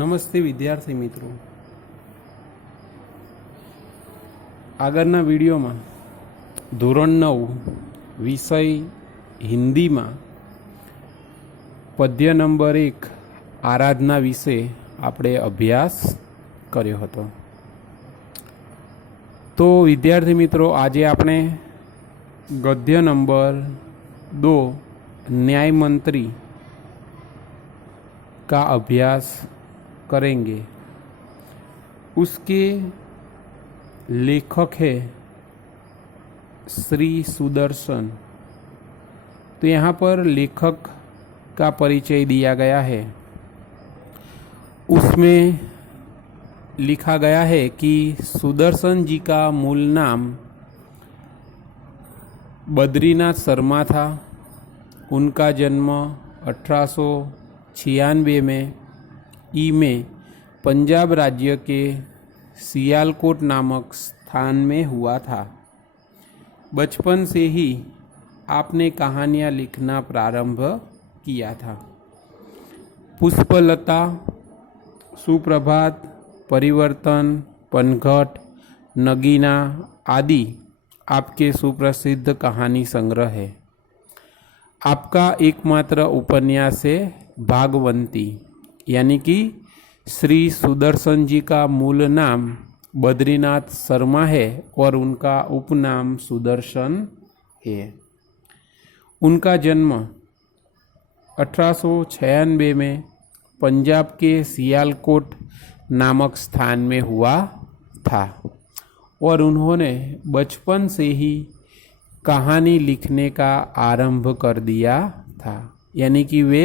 નમસ્તે વિદ્યાર્થી મિત્રો, આગળના વિડીયોમાં ધોરણ 9 વિષય હિન્દીમાં પદ્ય નંબર 1 આરાધના વિશે આપણે અભ્યાસ કર્યો હતો। તો વિદ્યાર્થી મિત્રો, આજે આપણે ગદ્ય નંબર 2 न्याय मंत्री का अभ्यास करेंगे। उसके लेखक है श्री सुदर्शन। तो यहाँ पर लेखक का परिचय दिया गया है। उसमें लिखा गया है कि सुदर्शन जी का मूल नाम बद्रीनाथ शर्मा था। उनका जन्म 1896 में में पंजाब राज्य के सियालकोट नामक स्थान में हुआ था। बचपन से ही आपने कहानियाँ लिखना प्रारंभ किया था। पुष्पलता, सुप्रभात, परिवर्तन, पनघट, नगीना आदि आपके सुप्रसिद्ध कहानी संग्रह है। आपका एकमात्र उपन्यास है भागवंती। यानी कि श्री सुदर्शन जी का मूल नाम बद्रीनाथ शर्मा है और उनका उपनाम सुदर्शन है। उनका जन्म 1896 में पंजाब के सियालकोट नामक स्थान में हुआ था और उन्होंने बचपन से ही कहानी लिखने का आरंभ कर दिया था। यानी कि वे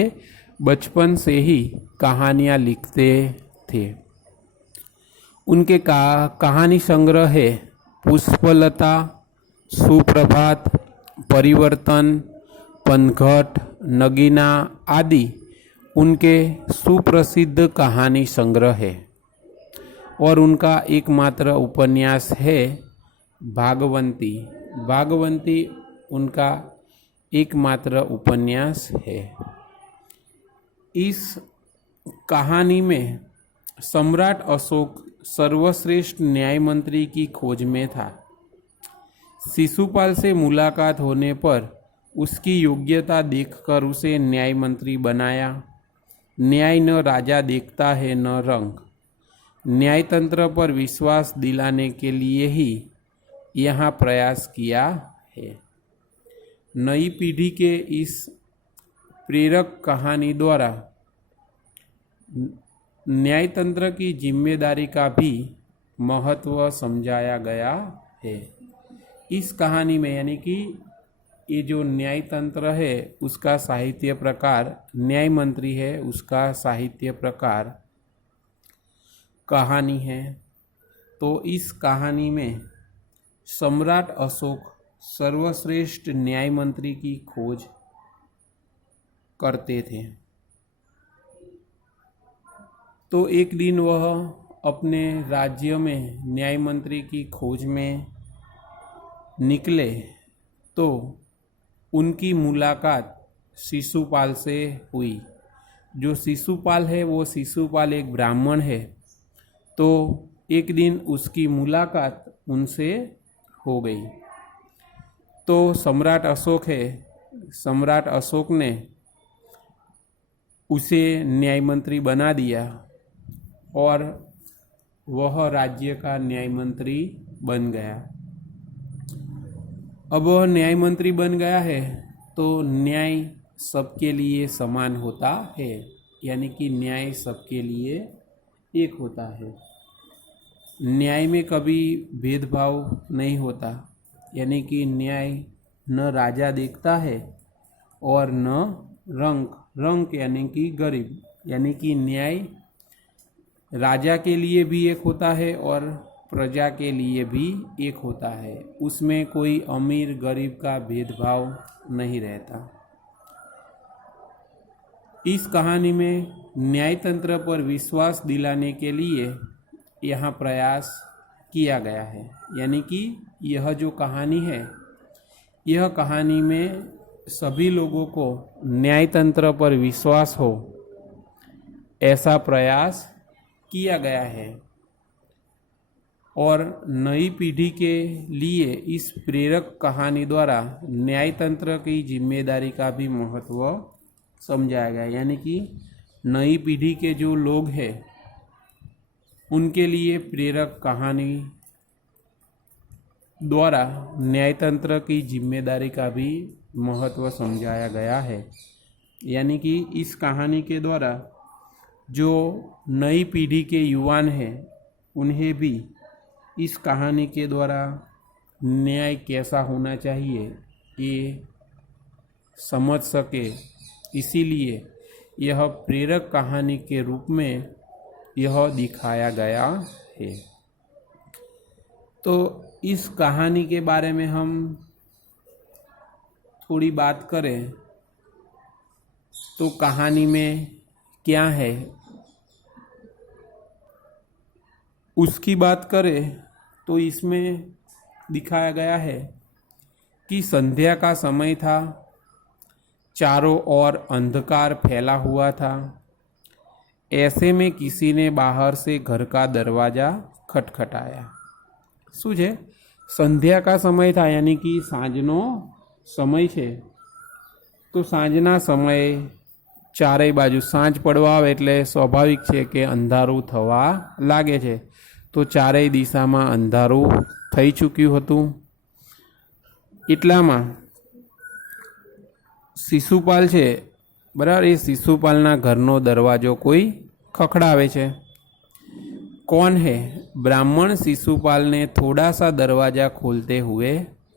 बचपन से ही कहानियाँ लिखते थे। उनके कहानी संग्रह है पुष्पलता, सुप्रभात, परिवर्तन, पनघट, नगीना आदि उनके सुप्रसिद्ध कहानी संग्रह है और उनका एकमात्र उपन्यास है भागवंती। भागवंती उनका एकमात्र उपन्यास है। इस कहानी में सम्राट अशोक सर्वश्रेष्ठ न्याय मंत्री की खोज में था। शिशुपाल से मुलाकात होने पर उसकी योग्यता देखकर उसे न्याय मंत्री बनाया। न्याय न राजा देखता है न रंग। न्यायतंत्र पर विश्वास दिलाने के लिए ही यहाँ प्रयास किया है। नई पीढ़ी के इस प्रेरक कहानी द्वारा न्यायतंत्र की जिम्मेदारी का भी महत्व समझाया गया है। इस कहानी में यानी कि ये जो न्यायतंत्र है उसका साहित्य प्रकार, न्याय मंत्री है उसका साहित्य प्रकार कहानी है। तो इस कहानी में सम्राट अशोक सर्वश्रेष्ठ न्याय मंत्री की खोज करते थे। तो एक दिन वह अपने राज्य में न्याय मंत्री की खोज में निकले तो उनकी मुलाकात शिशुपाल से हुई। जो शिशुपाल है वो शिशुपाल एक ब्राह्मण है। तो एक दिन उसकी मुलाकात उनसे हो गई। तो सम्राट अशोक है, सम्राट अशोक ने उसे न्याय मंत्री बना दिया और वह राज्य का न्याय मंत्री बन गया। अब वह न्याय मंत्री बन गया है तो न्याय सबके लिए समान होता है। यानी कि न्याय सबके लिए एक होता है। न्याय में कभी भेदभाव नहीं होता। यानी कि न्याय न राजा देखता है और न रंक यानी कि गरीब। यानी कि न्याय राजा के लिए भी एक होता है और प्रजा के लिए भी एक होता है। उसमें कोई अमीर गरीब का भेदभाव नहीं रहता। इस कहानी में न्यायतंत्र पर विश्वास दिलाने के लिए यहाँ प्रयास किया गया है। यानी कि यह जो कहानी है, यह कहानी में सभी लोगों को न्यायतंत्र पर विश्वास हो ऐसा प्रयास किया गया है और नई पीढ़ी के लिए इस प्रेरक कहानी द्वारा न्यायतंत्र की जिम्मेदारी का भी महत्व समझाया गया। यानी कि नई पीढ़ी के जो लोग हैं उनके लिए प्रेरक कहानी द्वारा न्यायतंत्र की जिम्मेदारी का भी महत्व समझाया गया है। यानी कि इस कहानी के द्वारा जो नई पीढ़ी के युवान हैं उन्हें भी इस कहानी के द्वारा न्याय कैसा होना चाहिए ये समझ सके, इसीलिए यह प्रेरक कहानी के रूप में यह दिखाया गया है। तो इस कहानी के बारे में हम थोड़ी बात करें तो कहानी में क्या है उसकी बात करें तो इसमें दिखाया गया है कि संध्या का समय था, चारों ओर अंधकार फैला हुआ था। ऐसे में किसी ने बाहर से घर का दरवाज़ा खटखटाया। શું છે? સંધ્યા કા સમય था यानी कि સાંજનો સમય છે। તો સાંજના સમયે ચારેય બાજુ સાંજ પડવા આવે એટલે સ્વાભાવિક છે કે અંધારું થવા લાગે છે। તો ચારેય દિશામાં અંધારું થઈ ચૂક્યું હતું। એટલામાં શિશુપાલ છે બરાબર, એ શિશુપાલના ઘરનો દરવાજો કોઈ ખખડાવે છે। कौन है? ब्राह्मण शिशुपाल ने थोड़ा सा दरवाज़ा खोलते हुए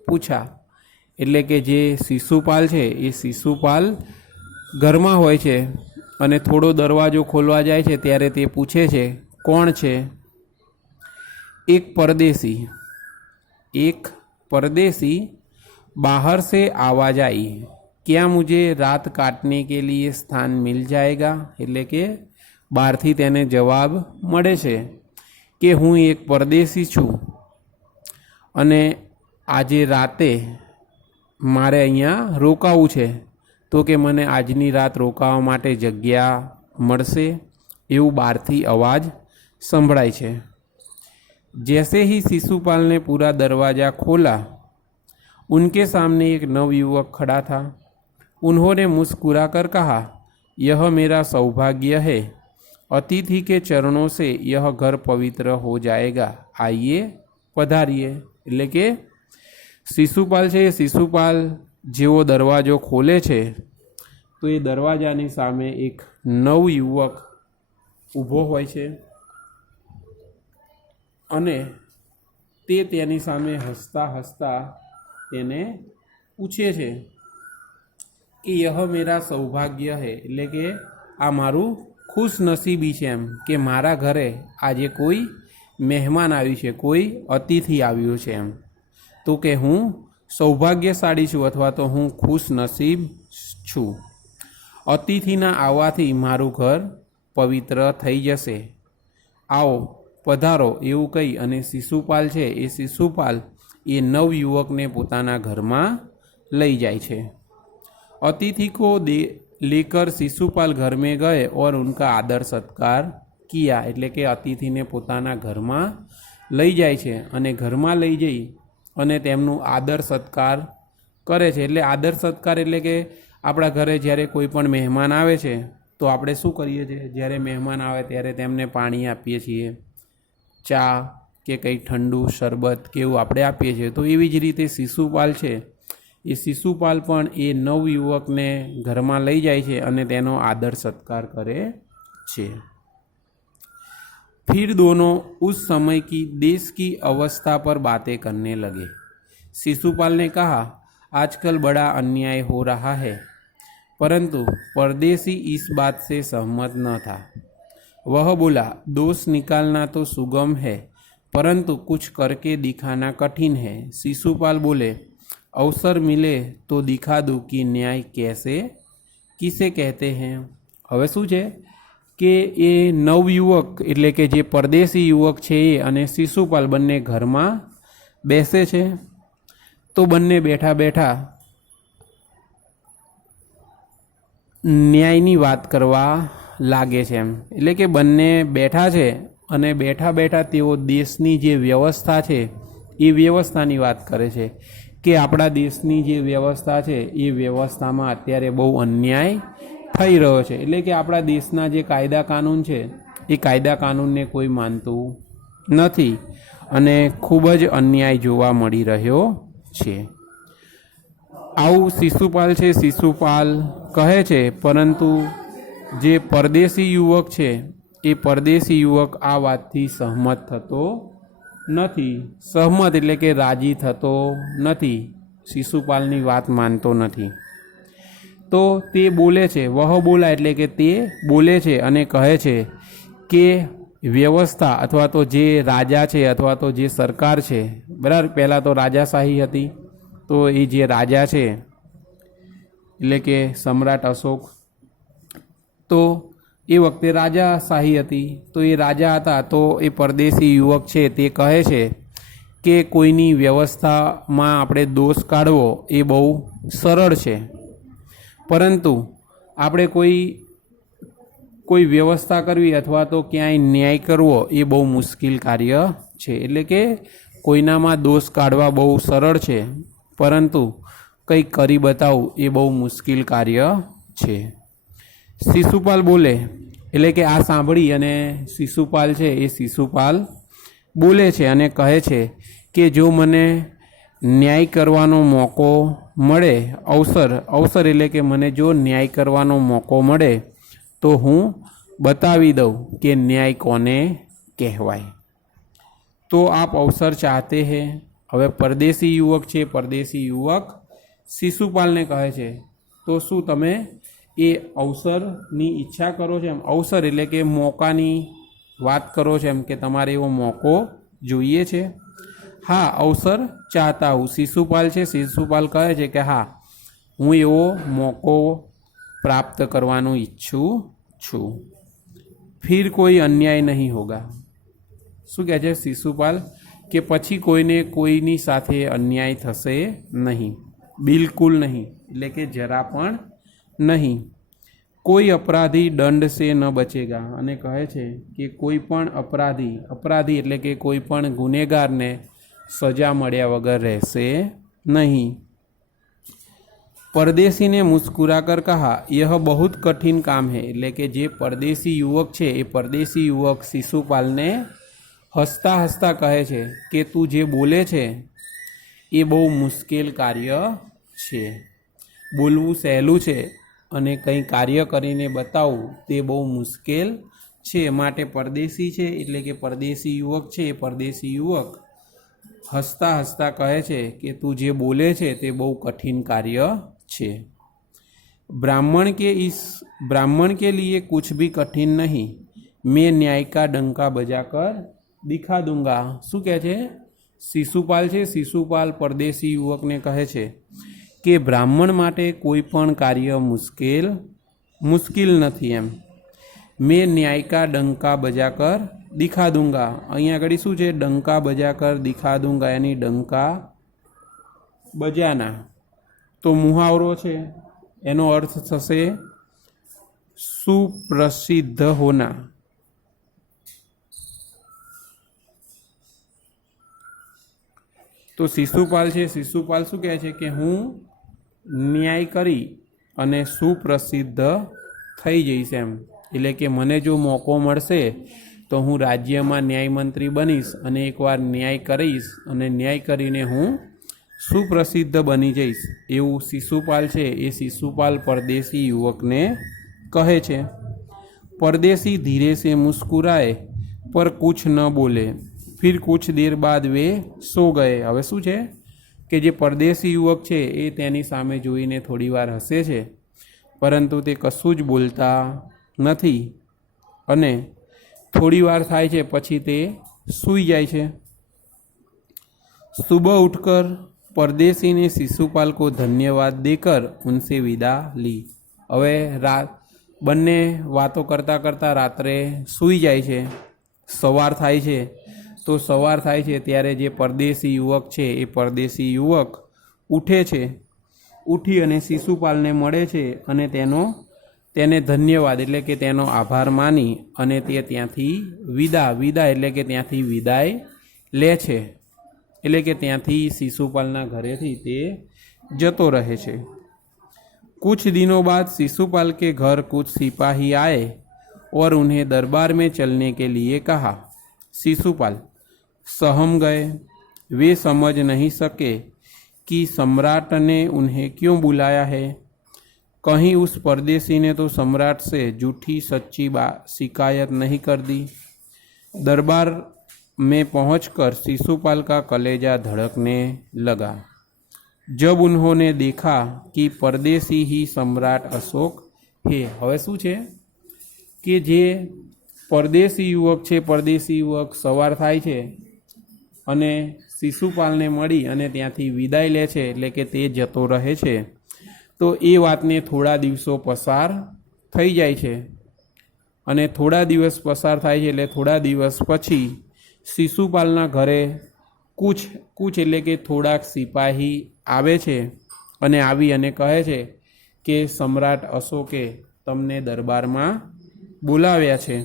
पूछा। એટલે કે જે શિશુપાલ છે એ શિશુપાલ ઘરમાં હોય છે અને થોડો દરવાજો ખોલવા જાય છે ત્યારે તે પૂછે છે કોણ છે? एक परदेसी बाहर से आवाज आई, क्या मुझे रात काटने के लिए स्थान मिल जाएगा? એટલે કે બહારથી તેને જવાબ મળે છે કે હું એક પરદેશી છું અને આજે રાતે મારે અહીંયા રોકાવું છે, તો કે મને આજની રાત રોકાવા માટે જગ્યા મળશે? એવું બહારથી અવાજ સંભળાય છે। जैसे ही शिशुपाल ने पूरा दरवाज़ा खोला, उनके सामने एक नवयुवक खड़ा था। उन्होंने मुस्कुराकर कहा, यह मेरा सौभाग्य है, अतिथि के चरणों से यह घर पवित्र हो जाएगा, आइए पधारिए। એટલે કે શિશુપાલ છે એ શિશુપાલ જેવો દરવાજો ખોલે છે તો એ દરવાજાની સામે એક નવ યુવક ઊભો હોય છે અને તે તેની સામે હસતા હસતા તેને પૂછે છે કે यह मेरा सौभाग्य है, એટલે કે આ મારું खुशनसीबी છે એમ કે મારા ઘરે આજે કોઈ મહેમાન આવ્યું છે, કોઈ અતિથિ આવ્યું છે એમ। તો કે હું સૌભાગ્યશાળી છું અથવા તો હું ખુશનસીબ છું। અતિથિના આવવાથી મારું ઘર પવિત્ર થઈ જશે, આવો પધારો એવું કહી અને શિશુપાલ છે એ શિશુપાલ એ નવયુવકને પોતાના ઘરમાં લઈ જાય છે। अतिथि को लेकर शिशुपाल घर में गए और उनका आदर सत्कार किया। એટલે કે અતિથિને પોતાના ઘરમાં લઈ જાય છે અને ઘરમાં લઈ જઈ અને તેમનું આદર સત્કાર કરે છે। એટલે આદર સત્કાર એટલે કે આપણા ઘરે જ્યારે કોઈ પણ મહેમાન આવે છે તો આપણે શું કરીએ છીએ? જ્યારે મહેમાન આવે ત્યારે તેમને પાણી આપીએ છીએ, ચા કે કંઈ ઠંડુ શરબત કે એવું આપણે આપીએ છીએ। તો એવી જ રીતે શિશુપાલ છે એ શિશુપાલ પણ એ નવયુવકને ઘરમાં લઈ જાય છે અને તેનો આદર સત્કાર કરે છે। फिर दोनों उस समय की देश की अवस्था पर बातें करने लगे। शिशुपाल ने कहा, आजकल बड़ा अन्याय हो रहा है, परंतु परदेसी इस बात से सहमत न था। वह बोला, दोष निकालना तो सुगम है, परंतु कुछ करके दिखाना कठिन है। शिशुपाल बोले, अवसर मिले तो दिखा दूँ कि न्याय कैसे किसे कहते हैं। હવે શું છે કે એ નવયુવક એટલે કે જે પરદેશી યુવક છે એ અને શિશુપાલ બંને ઘરમાં બેસે છે। તો બંને બેઠા બેઠા ન્યાયની વાત કરવા લાગે છે એમ, એટલે કે બંને બેઠા છે અને બેઠા બેઠા તેઓ દેશની જે વ્યવસ્થા છે એ વ્યવસ્થાની વાત કરે છે કે આપણા દેશની જે વ્યવસ્થા છે એ વ્યવસ્થામાં અત્યારે બહુ અન્યાય થઈ રહ્યો છે, એટલે કે આપણા દેશના જે કાયદા કાનૂન છે એ કાયદા કાનૂનને કોઈ માનતું નથી અને ખૂબ જ અન્યાય જોવા મળી રહ્યો છે. આવું શિશુપાલ છે, શિશુપાલ કહે છે, પરંતુ જે પરદેશી યુવક છે એ પરદેશી યુવક આ વાતથી સહમત થતો નથી. સહમત એટલે કે રાજી થતો નથી, શિશુપાલની વાત માનતો નથી. તો તે બોલે છે, વહ બોલા એટલે કે તે બોલે છે અને કહે છે કે વ્યવસ્થા અથવા તો જે રાજા છે અથવા તો જે સરકાર છે, બરાબર, પહેલાં તો રાજાશાહી હતી, તો એ જે રાજા છે એટલે કે સમ્રાટ અશોક, તો એ વખતે રાજાશાહી હતી, તો એ રાજા હતા. તો એ પરદેશી યુવક છે તે કહે છે કે કોઈની વ્યવસ્થામાં આપણે દોષ કાઢવો એ બહુ સરળ છે, પરંતુ આપણે કોઈ વ્યવસ્થા કરવી અથવા તો ક્યાંય ન્યાય કરવો એ બહુ મુશ્કેલ કાર્ય છે. એટલે કે કોઈનામાં દોષ કાઢવા બહુ સરળ છે, પરંતુ કંઈક કરી બતાવવું એ બહુ મુશ્કેલ કાર્ય છે. શિશુપાલ બોલે એટલે કે આ સાંભળી અને શિશુપાલ છે એ શિશુપાલ બોલે છે અને કહે છે કે જો મને ન્યાય કરવાનો મોકો મળે, અવસર એટલે કે મને જો ન્યાય કરવાનો મોકો મળે તો હું બતાવી દઉં કે ન્યાય કોને કહેવાય. તો આપ અવસર ચાહતે હે. હવે પરદેશી યુવક છે, પરદેશી યુવક શિશુપાલને કહે છે તો શું તમે એ અવસરની ઈચ્છા કરો છો? એમ અવસર એટલે કે મોકાની વાત કરો છો, એમ કે તમારે એવો મોકો જોઈએ છે. હા, અવસર ચાહતા હું. શિશુપાલ છે, શિશુપાલ કહે છે કે હા, હું એવો મોકો પ્રાપ્ત કરવાનું ઈચ્છું છું. ફિર કોઈ અન્યાય નહીં હોગા. શું કહે છે શિશુપાલ કે પછી કોઈને કોઈની સાથે અન્યાય થશે નહીં, બિલકુલ નહીં, એટલે કે જરા પણ નહીં. કોઈ અપરાધી દંડ સે ન બચેગા, અને કહે છે કે કોઈ પણ અપરાધી એટલે કે કોઈ પણ ગુનેગારને સજા મળ્યા વગર રહેશે નહીં. परदेसी ने मुस्कुरा कर कहा यह बहुत कठिन काम है, એટલે કે જે પરદેશી યુવક છે એ પરદેશી યુવક શિશુપાલને હસતા હસતા કહે છે કે તું જે બોલે છે એ બહુ મુશ્કેલ કાર્ય છે. બોલવું સહેલું છે અને કંઈ કાર્ય કરીને બતાવવું તે બહુ મુશ્કેલ છે. માટે પરદેશી છે એટલે કે પરદેશી યુવક છે એ પરદેશી યુવક હસતા હસતા કહે છે કે તું જે બોલે છે તે બહુ કઠિન કાર્ય છે. ब्राह्मण के लिए कुछ भी कठिन नहीं, मैं न्याय का डंका बजाकर दिखा दूंगा. શું કહે છે શિશુપાલ છે, શિશુપાલ પરદેશી યુવકને કહે છે કે બ્રાહ્મણ માટે કોઈ પણ કાર્ય મુશ્કેલ નથી એમ. મેં ન્યાય કા ડંકા બજાકર દિખા દૂંગા. અહીંયા આગળ શું છે? ડંકા બજાકર દિખા દૂંગા, यानी ડંકા બજાના. તો મુહાવરો છે, એનો અર્થ થશે સુપ્રસિદ્ધ હોના. તો શિશુપાલ છે, શિશુપાલ શું કહે છે કે હું ન્યાય કરી અને સુપ્રસિદ્ધ થઈ જઈશ એમ. એટલે કે મને જો મોકો મળશે તો હું રાજ્યમાં ન્યાયમંત્રી બનીશ અને એકવાર ન્યાય કરીશ અને ન્યાય કરીને હું સુપ્રસિદ્ધ બની જઈશ, એવું શિશુપાલ છે એ શિશુપાલ પરદેશી યુવકને કહે છે. પરદેશી ધીરે સે મુસ્કુરાए પર કુછ ન બોલે, ફિર કુછ દેર બાદ વે સો ગયે. હવે શું છે કે જે પરદેશી યુવક છે એ તેની સામે જોઈને થોડી વાર હસે છે, પરંતુ તે કશું જ બોલતા નથી અને થોડી વાર થાય છે પછી તે સૂઈ જાય છે. सुबह उठकर परदेसी ने शिशुपाल को धन्यवाद देकर उनसे विदा ली. હવે બંને વાતો કરતાં કરતાં રાત્રે સૂઈ જાય છે. સવાર થાય છે, તો સવાર થાય છે ત્યારે જે પરદેશી યુવક છે એ પરદેશી યુવક ઉઠે છે. ઉઠી અને શિશુપાલને મળે છે અને તેનો તેને ધન્યવાદ એટલે કે તેનો આભાર માની અને તે ત્યાંથી વિદા એટલે કે ત્યાંથી વિદાય લે છે, એટલે કે ત્યાંથી शिशुपालના ઘરેથી તે જતો રહે છે। कुछ दिनों बाद शिशुपाल के घर कुछ सिपाही आए और उन्हें दरबार में चलने के लिए कहा। शिशुपाल सहम गए। वे समझ नहीं सके कि सम्राट ने उन्हें क्यों बुलाया है। कहीं उस परदेसी ने तो सम्राट से झूठी सच्ची शिकायत नहीं कर दी। दरबार में पहुंचकर शिशुपाल का कलेजा धड़कने लगा जब उन्होंने देखा कि परदेसी ही सम्राट अशोक है। हवे शू छे कि जे परदेसी युवक छे, परदेसी युवक सवार थाय छे अने शिशुपालने मळी अने त्यांथी विदाय ले छे એટલે કે તે જતો રહે છે। તો એ વાતને થોડા દિવસો પસાર થઈ જાય છે અને થોડા દિવસ પસાર થાય છે એટલે થોડા દિવસ પછી शिशुपालના ઘરે કૂચ એટલે કે થોડાક સિપાહી આવે છે અને આવી અને કહે છે કે સમ્રાટ અશોકે તમને દરબારમાં બોલાવ્યા છે।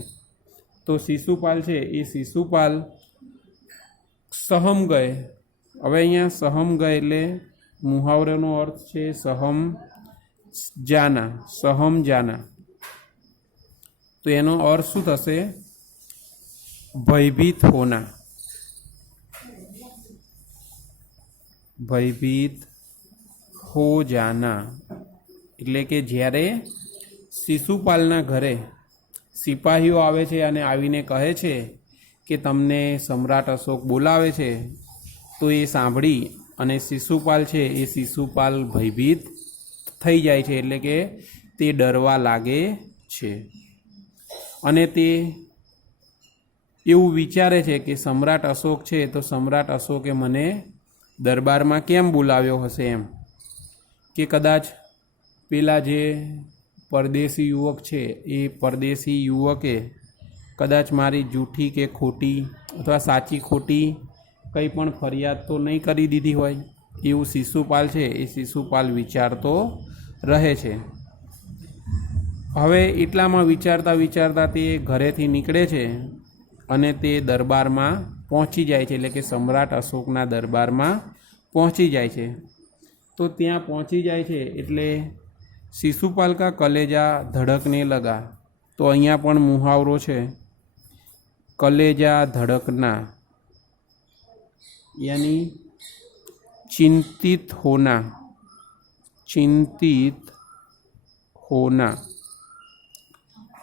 તો शिशुपाल છે એ शिशुपाल सहम गए। હવે અહીંયા सहम गए એટલે મુહાવરાનો અર્થ છે सहम जाना। તો એનો અર્થ શું થશે? भयभीत होना। भयभीत हो जाना એટલે કે જ્યારે शिशुपालના ઘરે સિપાહીઓ આવે છે અને આવીને કહે છે કે તમને સમ્રાટ અશોક બોલાવે છે, તો એ સાંભળી અને शिशुपाल છે એ शिशुपाल ભયભીત થઈ જાય છે એટલે કે તે ડરવા લાગે છે અને તે એવું વિચારે છે કે સમ્રાટ અશોક છે તો સમ્રાટ અશોકે મને દરબારમાં કેમ બોલાવ્યો હશે, એમ કે કદાચ પેલા જે પરદેશી યુવક છે એ પરદેશી યુવકે કદાચ મારી જૂઠી કે ખોટી અથવા સાચી ખોટી કંઈ પણ ફરિયાદ તો નહીં કરી દીધી હોય, એવું शिशुपाल છે એ शिशुपाल વિચારતો રહે છે। હવે એટલામાં વિચારતા તે ઘરેથી નીકળે છે અને તે દરબારમાં પહોંચી જાય છે એટલે કે સમ્રાટ અશોકના દરબારમાં પહોંચી જાય છે। તો ત્યાં પહોંચી જાય છે એટલે शिशुपाल का कलेजा धड़कने लगा। तो અહીંયા પણ મુહાવરો છે कलेजा धड़कना यानी चिंतित होना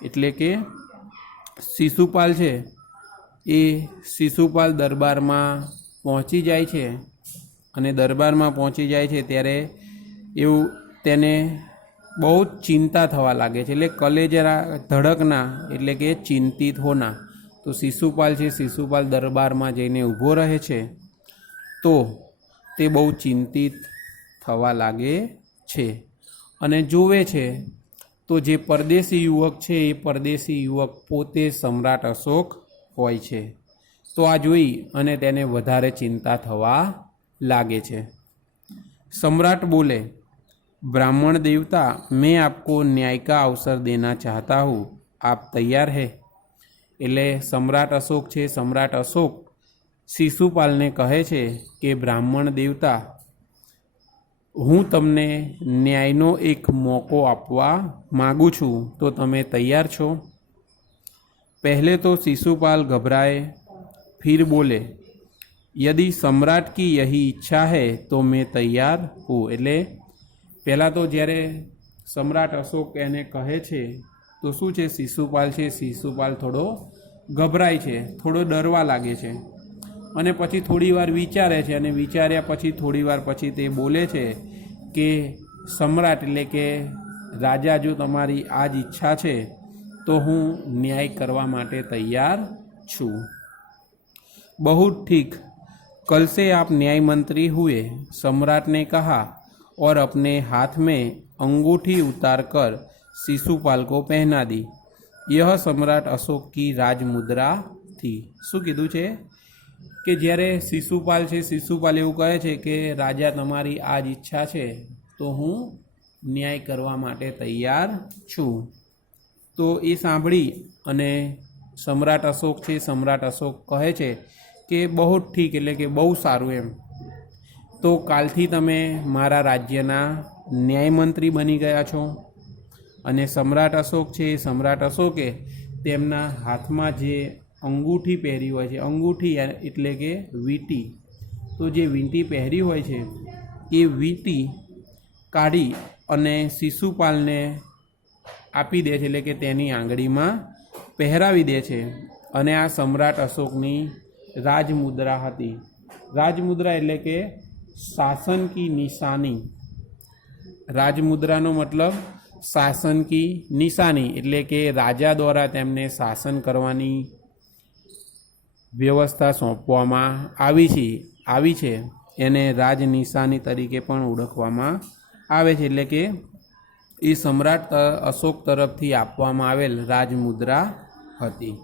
એટલે કે शिशुपाल છે એ शिशुपाल દરબારમાં પહોંચી જાય છે અને દરબારમાં પહોંચી જાય છે ત્યારે એવું તેને બહુ ચિંતા થવા લાગે છે એટલે કલેજા ધડકના એટલે કે ચિંતિત હોના। તો शिशुपाल છે शिशुपाल દરબારમાં જઈને ઊભો રહે છે તો તે બહુ ચિંતિત થવા લાગે છે અને જોવે છે તો જે પરદેશી યુવક છે એ પરદેશી યુવક પોતે સમ્રાટ અશોક હોય છે। તો આ જોઈ અને તેને વધારે ચિંતા થવા લાગે છે। सम्राट बोले, ब्राह्मण देवता, मैं आपको न्याय का अवसर देना चाहता हूँ, आप तैयार है? એટલે સમ્રાટ અશોક છે સમ્રાટ અશોક शिशुपालને કહે છે કે બ્રાહ્મણ દેવતા, હું તમને ન્યાયનો એક મોકો આપવા માગું છું, તો તમે તૈયાર છો? पहले तो शिशुपाल घबराए, फिर बोले, यदि सम्राट की यही इच्छा है तो मैं तैयार हूँ। એટલે પહેલાં તો જ્યારે સમ્રાટ અશોક એને કહે છે તો શું છે शिशुपाल છે शिशुपाल થોડો ગભરાય છે, થોડો ડરવા લાગે છે અને પછી થોડીવાર વિચારે છે અને વિચાર્યા પછી થોડીવાર પછી તે બોલે છે કે સમ્રાટ એટલે કે રાજા, જો તમારી આ જ ઈચ્છા છે तो हूँ न्याय करवा माटे तैयार छूँ। बहुत ठीक, कल से आप न्याय मंत्री हुए, सम्राट ने कहा और अपने हाथ में अंगूठी उतारकर शिशुपाल को पहना दी। यह सम्राट अशोक की राजमुद्रा थी। शू कीधुं छे कि ज्यारे शिशुपाल छे शिशुपाल एवुं कहे छे कि राजा तमारी आज इच्छा छे तो हूँ ન્યાય કરવા માટે તૈયાર છું। તો એ સાંભળી અને સમ્રાટ અશોક છે, સમ્રાટ અશોક કહે છે કે બહુ ઠીક, એટલે કે બહુ સારું એમ, તો કાલથી તમે મારા રાજ્યના ન્યાયમંત્રી બની ગયા છો। અને સમ્રાટ અશોક છે, સમ્રાટ અશોકે તેમના હાથમાં જે અંગૂઠી પહેરી હોય છે, અંગૂઠી એટલે કે વીંટી, તો જે વીંટી પહેરી હોય છે એ વીંટી કાઢી અને શિશુપાલને આપી દે છે, એટલે કે તેની આંગળીમાં પહેરાવી દે છે। અને આ સમ્રાટ અશોકની રાજમુદ્રા હતી। રાજમુદ્રા એટલે કે શાસન કી નિશાની। રાજમુદ્રાનો મતલબ શાસન કી નિશાની, એટલે કે રાજા દ્વારા તેમને શાસન કરવાની વ્યવસ્થા સોંપવામાં આવી છે, એને રાજ નિશાની તરીકે પણ ઓળખવામાં આવે છે। એટલે કે એ સમ્રાટ અશોક તરફથી આપવામાં આવેલ રાજમુદ્રા હતી।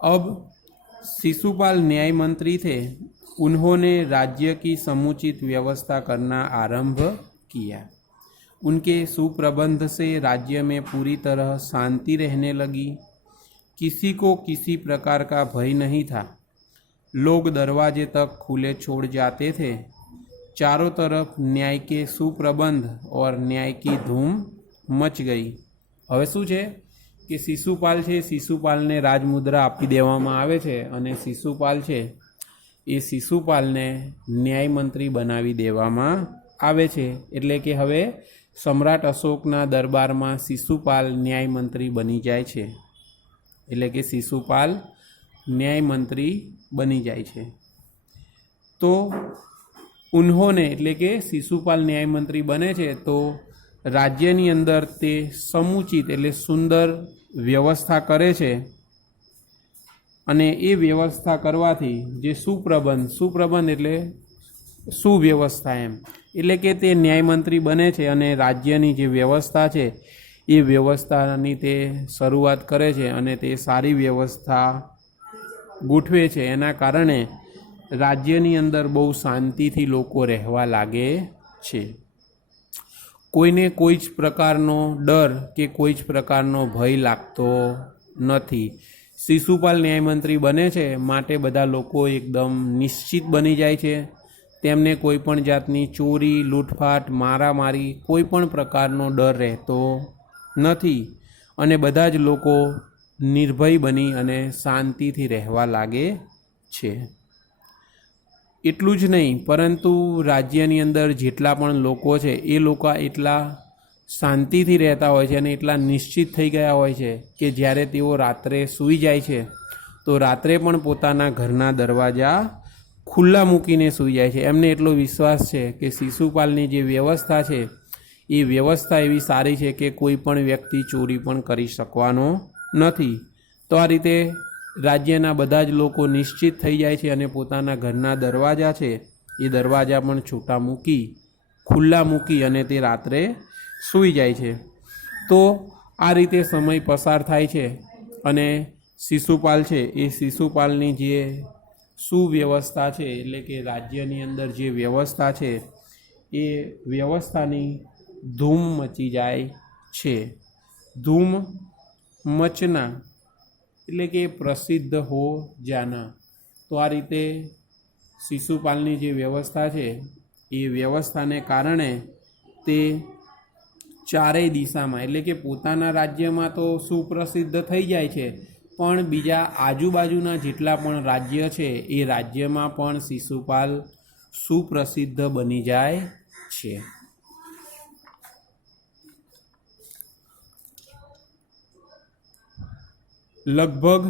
अब शिशुपाल न्याय मंत्री थे, उन्होंने राज्य की समुचित व्यवस्था करना आरंभ किया। उनके सुप्रबंध से राज्य में पूरी तरह शांति रहने लगी। किसी को किसी प्रकार का भय नहीं था। लोग दरवाजे तक खुले छोड़ जाते थे। चारों तरफ न्याय के सुप्रबंध और न्याय की धूम मच गई। હવે શું છે કે શિશુપાલ છે, શિશુપાલને રાજમુદ્રા આપી દેવામાં આવે છે અને શિશુપાલ છે એ શિશુપાલને ન્યાયમંત્રી બનાવી દેવામાં આવે છે। એટલે કે હવે સમ્રાટ અશોકના દરબારમાં શિશુપાલ ન્યાયમંત્રી બની જાય છે। એટલે કે શિશુપાલ ન્યાયમંત્રી બની જાય છે। તો ઉન્હોને એટલે કે શિશુપાલ ન્યાયમંત્રી બને છે તો રાજ્યની અંદર તે સમુચિત એટલે સુંદર વ્યવસ્થા કરે છે। અને એ વ્યવસ્થા કરવાથી જે સુપ્રબંધ એટલે સુવ્યવસ્થા એમ, એટલે કે તે ન્યાયમંત્રી બને છે અને રાજ્યની જે વ્યવસ્થા છે એ વ્યવસ્થાની તે શરૂઆત કરે છે અને તે સારી વ્યવસ્થા ગોઠવે છે। એના કારણે રાજ્યની અંદર બહુ શાંતિથી લોકો રહેવા લાગે છે। કોઈને કોઈ જ પ્રકારનો ડર કે કોઈ જ પ્રકારનો ભય લાગતો નથી। શિશુપાલ ન્યાયમંત્રી બને છે માટે બધા લોકો એકદમ નિશ્ચિત બની જાય છે। તેમને કોઈ પણ જાતની ચોરી, લૂંટફાટ, મારામારી કોઈ પણ પ્રકારનો ડર રહેતો નથી અને બધા જ લોકો નિર્ભય બની અને શાંતિથી રહેવા લાગે છે। એટલું જ નહીં, પરંતુ રાજ્યની અંદર જેટલા પણ લોકો છે એ લોકો એટલા શાંતિથી રહેતા હોય છે અને એટલા નિશ્ચિત થઈ ગયા હોય છે કે જ્યારે તેઓ રાત્રે સૂઈ જાય છે તો રાત્રે પણ પોતાના ઘરના દરવાજા ખુલ્લા મૂકીને સૂઈ જાય છે। એમને એટલો વિશ્વાસ છે કે શિશુપાલની જે વ્યવસ્થા છે એ વ્યવસ્થા એવી સારી છે કે કોઈ પણ વ્યક્તિ ચોરી પણ કરી શકવાનો નથી। તો આ રીતે રાજ્યના બધા જ લોકો નિશ્ચિત થઈ જાય છે અને પોતાના ઘરના દરવાજા છે એ દરવાજા પણ ખુલ્લા મૂકી અને તે રાત્રે સૂઈ જાય છે। તો આ રીતે સમય પસાર થાય છે અને શિશુપાલ છે એ શિશુપાલની જે સુવ્યવસ્થા છે એટલે કે રાજ્યની અંદર જે વ્યવસ્થા છે એ વ્યવસ્થાની ધૂમ મચી જાય છે। ધૂમ મચના એટલે કે પ્રસિદ્ધ હો જાના। તો આ રીતે શિશુપાલની જે વ્યવસ્થા છે એ વ્યવસ્થાને કારણે તે ચારેય દિશામાં એટલે કે પોતાના રાજ્યમાં તો સુપ્રસિદ્ધ થઈ જાય છે, પણ બીજા આજુબાજુના જેટલા પણ રાજ્ય છે એ રાજ્યમાં પણ શિશુપાલ સુપ્રસિદ્ધ બની જાય છે। लगभग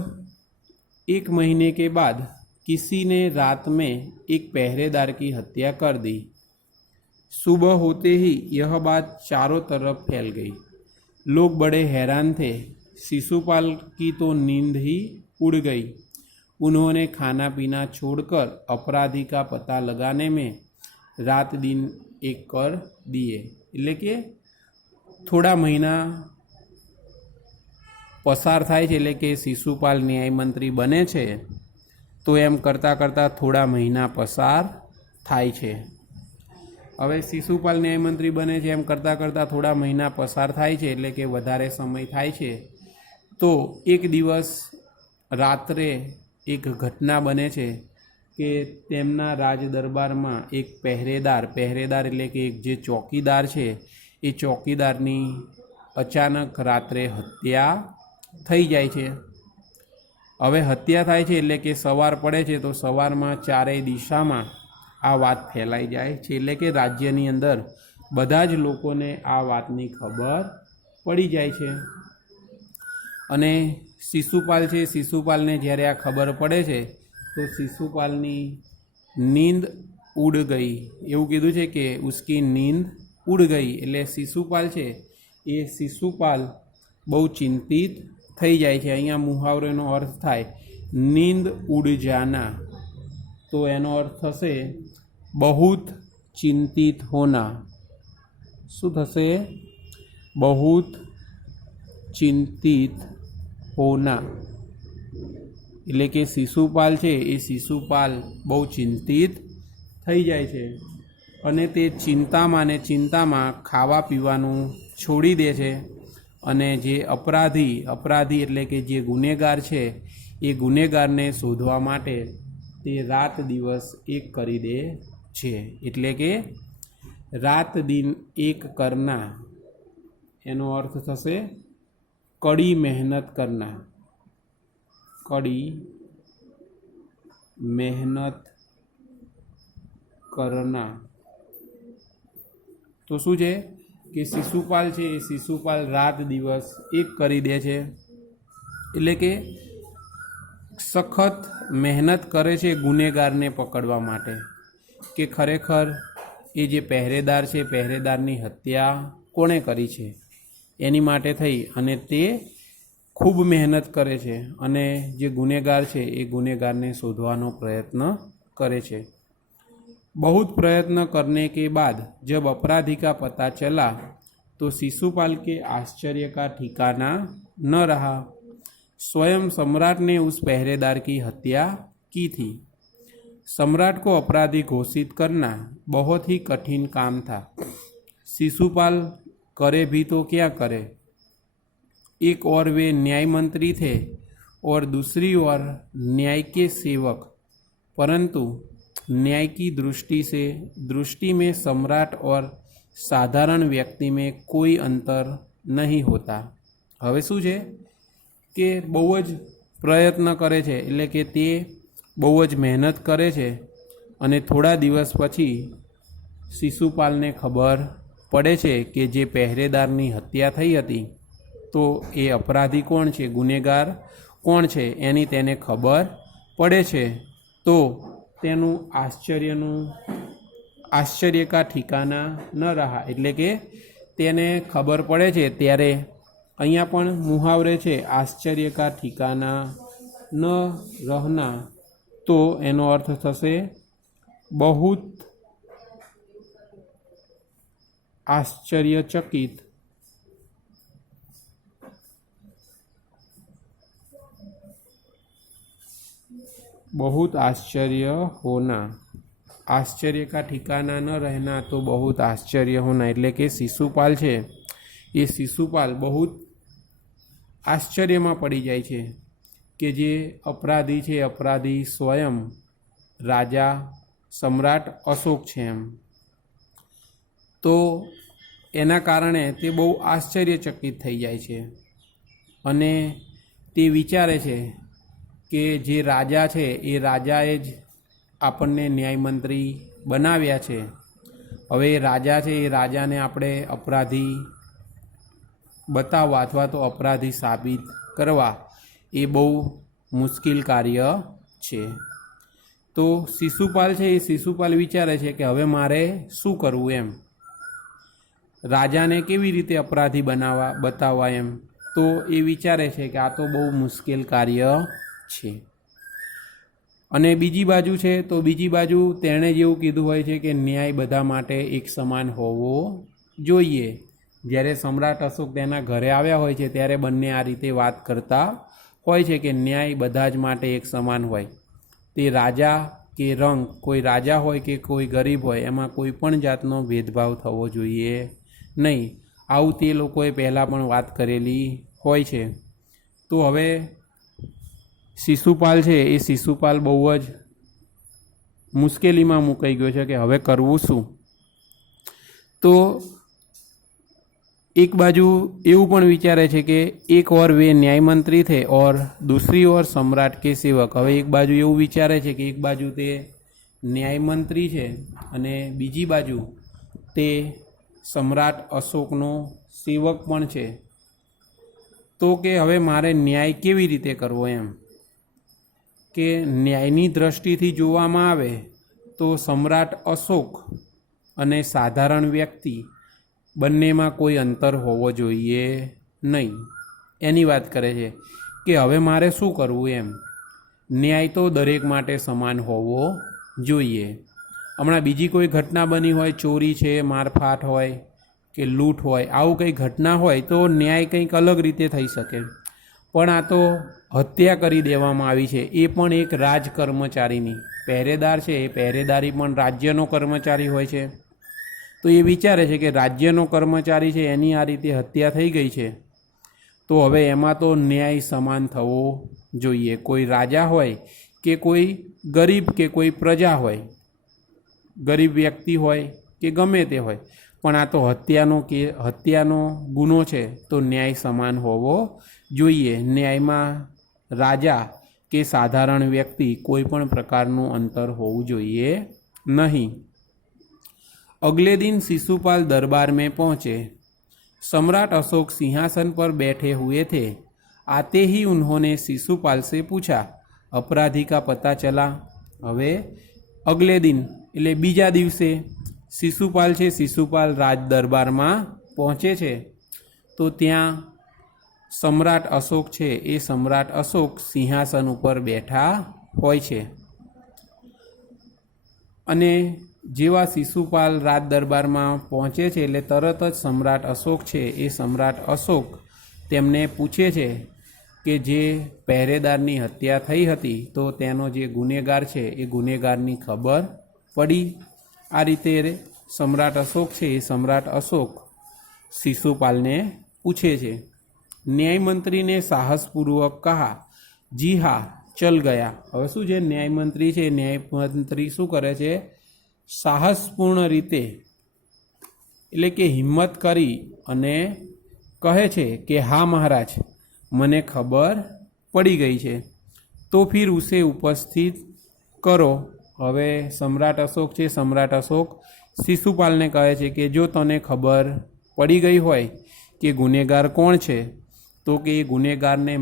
1 महीने के बाद किसी ने रात में एक पहरेदार की हत्या कर दी। सुबह होते ही यह बात चारों तरफ फैल गई। लोग बड़े हैरान थे। शिशुपाल की तो नींद ही उड़ गई। उन्होंने खाना पीना छोड़कर अपराधी का पता लगाने में रात दिन एक कर दिए। એટલે કે થોડા મહિના પસાર થાય છે એટલે કે શિશુપાલ ન્યાયમંત્રી બને છે તો એમ કરતાં કરતાં થોડા મહિના પસાર થાય છે હવે શિશુપાલ ન્યાયમંત્રી બને છે, એમ કરતાં કરતાં થોડા મહિના પસાર થાય છે, એટલે કે વધારે સમય થાય છે. તો એક દિવસ રાત્રે એક ઘટના બને છે કે તેમના રાજ દરબારમાં એક પહેરેદાર એટલે કે એક જે ચોકીદાર છે એ ચોકીદારની અચાનક રાત્રે હત્યા થઈ જાય છે. હવે હત્યા થાય છે એટલે કે સવાર પડે છે, તો સવારમાં ચારેય દિશામાં આ વાત ફેલાઈ જાય છે, એટલે કે રાજ્યની અંદર બધા જ લોકોને આ વાતની ખબર પડી જાય છે. અને શિશુપાલ છે, શિશુપાલને જ્યારે આ ખબર પડે છે તો શિશુપાલની નીંદ ઉડ ગઈ, એવું કીધું છે કે ઉસકી નીંદ ઉડ ગઈ. એટલે શિશુપાલ છે એ શિશુપાલ બહુ ચિંતિત થઈ જાય છે. અહીંયા મુહાવરેનો અર્થ થાય નીંદ ઉડ જાના, તો એનો અર્થ થશે બહુત ચિંતિત હોના. શું થશે? બહુત ચિંતિત હોના. એટલે કે શિશુપાલ છે એ શિશુપાલ બહુ ચિંતિત થઈ જાય છે અને તે ચિંતામાં ખાવા પીવાનું છોડી દે છે. અને જે અપરાધી એટલે કે જે ગુનેગાર છે એ ગુનેગારને શોધવા માટે તે રાત દિવસ એક કરી દે છે. એટલે કે રાત દિન એક કરના, એનો અર્થ થશે કડી મહેનત કરના. કડી મહેનત કરના. તો શું છે કે શિશુપાલ છે એ શિશુપાલ રાત દિવસ એક કરી દે છે, એટલે કે સખત મહેનત કરે છે ગુનેગારને પકડવા માટે કે ખરેખર એ જે પહેરેદાર છે, પહેરેદારની હત્યા કોણે કરી છે એની માટે થઈ અને તે ખૂબ મહેનત કરે છે અને જે ગુનેગાર છે એ ગુનેગારને શોધવાનો પ્રયત્ન કરે છે. बहुत प्रयत्न करने के बाद जब अपराधी का पता चला तो शिशुपाल के आश्चर्य का ठिकाना न रहा. स्वयं सम्राट ने उस पहरेदार की हत्या की थी. सम्राट को अपराधी घोषित करना बहुत ही कठिन काम था. शिशुपाल करे भी तो क्या करे. एक और वे न्याय मंत्री थे और दूसरी ओर न्याय के सेवक, परंतु न्याय की दृष्टि में सम्राट और साधारण व्यक्ति में कोई अंतर नहीं होता. હવે શું છે કે બહુ જ પ્રયત્ન કરે છે, એટલે કે તે બહુ જ મહેનત કરે છે અને થોડા દિવસ પછી શિશુપાલને ખબર પડે છે કે જે પહેરેદારની હત્યા થઈ હતી તો એ અપરાધી કોણ છે, ગુનેગાર કોણ છે એની તેને ખબર પડે છે. તો તેનું આશ્ચર્ય કા ઠિકાના ન રહા, એટલે કે તેને ખબર પડે છે ત્યારે અહીંયા પણ મુહાવરે છે આશ્ચર્ય કા ઠિકાના ન રહના, તો એનો અર્થ થશે બહુત આશ્ચર્યચકિત. बहुत आश्चर्य होना. आश्चर्य का ठिकाना न रहना तो बहुत आश्चर्य होना. એટલે કે શિશુપાલ છે એ શિશુપાલ બહુ આશ્ચર્યમાં પડી જાય છે કે જે અપરાધી છે, અપરાધી સ્વયં રાજા સમ્રાટ અશોક છે એમ. તો એના કારણે તે બહુ આશ્ચર્યચકિત થઈ જાય છે અને તે વિચારે છે કે જે રાજા છે એ રાજાએ જ આપણને ન્યાયમંત્રી બનાવ્યા છે. હવે એ રાજા છે એ રાજાને આપણે અપરાધી બતાવવા અથવા તો અપરાધી સાબિત કરવા એ બહુ મુશ્કેલ કાર્ય છે. તો શિશુપાલ છે એ શિશુપાલ વિચારે છે કે હવે મારે શું કરવું એમ, રાજાને કેવી રીતે અપરાધી બતાવવા એમ. તો એ વિચારે છે કે આ તો બહુ મુશ્કેલ કાર્ય છે. અને બીજી બાજુ છે તો બીજી બાજુ તેણે જેવું કીધું હોય છે કે ન્યાય બધા માટે એક સમાન હોવો જોઈએ. જ્યારે સમ્રાટ અશોક તેના ઘરે આવ્યા હોય છે ત્યારે બંને આ રીતે વાત કરતા હોય છે કે ન્યાય બધા જ માટે એક સમાન હોય. તે રાજા કે રંગ, કોઈ રાજા હોય કે કોઈ ગરીબ હોય, એમાં કોઈ પણ જાતનો ભેદભાવ થવો જોઈએ નહીં. આવું તે લોકોએ પહેલાં પણ વાત કરેલી હોય છે. તો હવે શિશુપાલ છે એ શિશુપાલ બહુ જ મુશ્કેલીમાં મુકાઈ ગયો છે કે હવે કરવું શું. તો एक बाजू એવું પણ વિચારે છે કે એક ઓર वे न्याय मंत्री थे और दूसरी ओर सम्राट के सेवक. હવે એક બાજુ એવું વિચારે છે કે એક બાજુ તે ન્યાય મંત્રી છે અને બીજી બાજુ તે સમ્રાટ અશોકનો સેવક પણ છે. તો કે હવે મારે ન્યાય કેવી રીતે કરવો એમ, કે ન્યાયની દ્રષ્ટિથી જોવામાં આવે તો સમ્રાટ અશોક અને સાધારણ વ્યક્તિ બંનેમાં કોઈ અંતર હોવો જોઈએ નહીં. એની વાત કરે છે કે હવે મારે શું કરવું એમ. ન્યાય તો દરેક માટે સમાન હોવો જોઈએ. હમણાં બીજી કોઈ ઘટના બની હોય, ચોરી છે, મારફાટ હોય કે લૂંટ હોય, આવું કંઈ ઘટના હોય તો ન્યાય કંઈક અલગ રીતે થઈ શકે. પણ આ તો હત્યા કરી દેવામાં આવી છે, એ પણ એક રાજ કર્મચારીની. પહેરેદાર છે એ પહેરેદારી પણ રાજ્યનો કર્મચારી હોય છે. તો એ વિચારે છે કે રાજ્યનો કર્મચારી છે એની આ રીતે હત્યા થઈ ગઈ છે, તો હવે એમાં તો ન્યાય સમાન થવો જોઈએ. કોઈ રાજા હોય કે કોઈ ગરીબ કે કોઈ પ્રજા હોય, ગરીબ વ્યક્તિ હોય કે ગમે તે હોય, પણ આ તો હત્યાનો ગુનો છે, તો ન્યાય સમાન હોવો જોઈએ. ન્યાયમાં રાજા કે સાધારણ વ્યક્તિ કોઈ પણ પ્રકારનું અંતર હોવું જોઈએ નહીં. अगले दिन शिशुपाल दरबार में पहुँचे. सम्राट अशोक सिंहासन पर बैठे हुए थे. आते ही उन्होंने शिशुपाल से पूछा, अपराधी का पता चला. હવે અગલે દિન એટલે બીજા દિવસે શિશુપાલ છે, શિશુપાલ રાજ દરબારમાં પહોંચે છે. તો ત્યાં સમ્રાટ અશોક છે એ સમ્રાટ અશોક સિંહાસન ઉપર બેઠા હોય છે. અને જેવા શિશુપાલ રાજ દરબારમાં પહોંચે છે એટલે તરત જ સમ્રાટ અશોક છે એ સમ્રાટ અશોક તેમને પૂછે છે કે જે પહેરેદારની હત્યા થઈ હતી તો તેનો જે ગુનેગાર છે એ ગુનેગારની ખબર પડી. આ રીતે સમ્રાટ અશોક છે એ સમ્રાટ અશોક શિશુપાલને પૂછે છે. न्याय मंत्री ने साहसपूर्वक कहा, जी हाँ चल गया. હવે શું છે, ન્યાય મંત્રી છે, ન્યાય મંત્રી શું કરે છે, સાહસપૂર્ણ રીતે એટલે કે હિંમત કરી અને કહે છે કે હા મહારાજ, મને ખબર પડી ગઈ છે. તો ફિર ઉસે ઉપસ્થિત કરો. હવે સમ્રાટ અશોક છે, સમ્રાટ અશોક શિશુપાલને કહે છે કે જો તને ખબર પડી ગઈ હોય કે ગુનેગાર કોણ છે, તો કે એ ગુનેગારને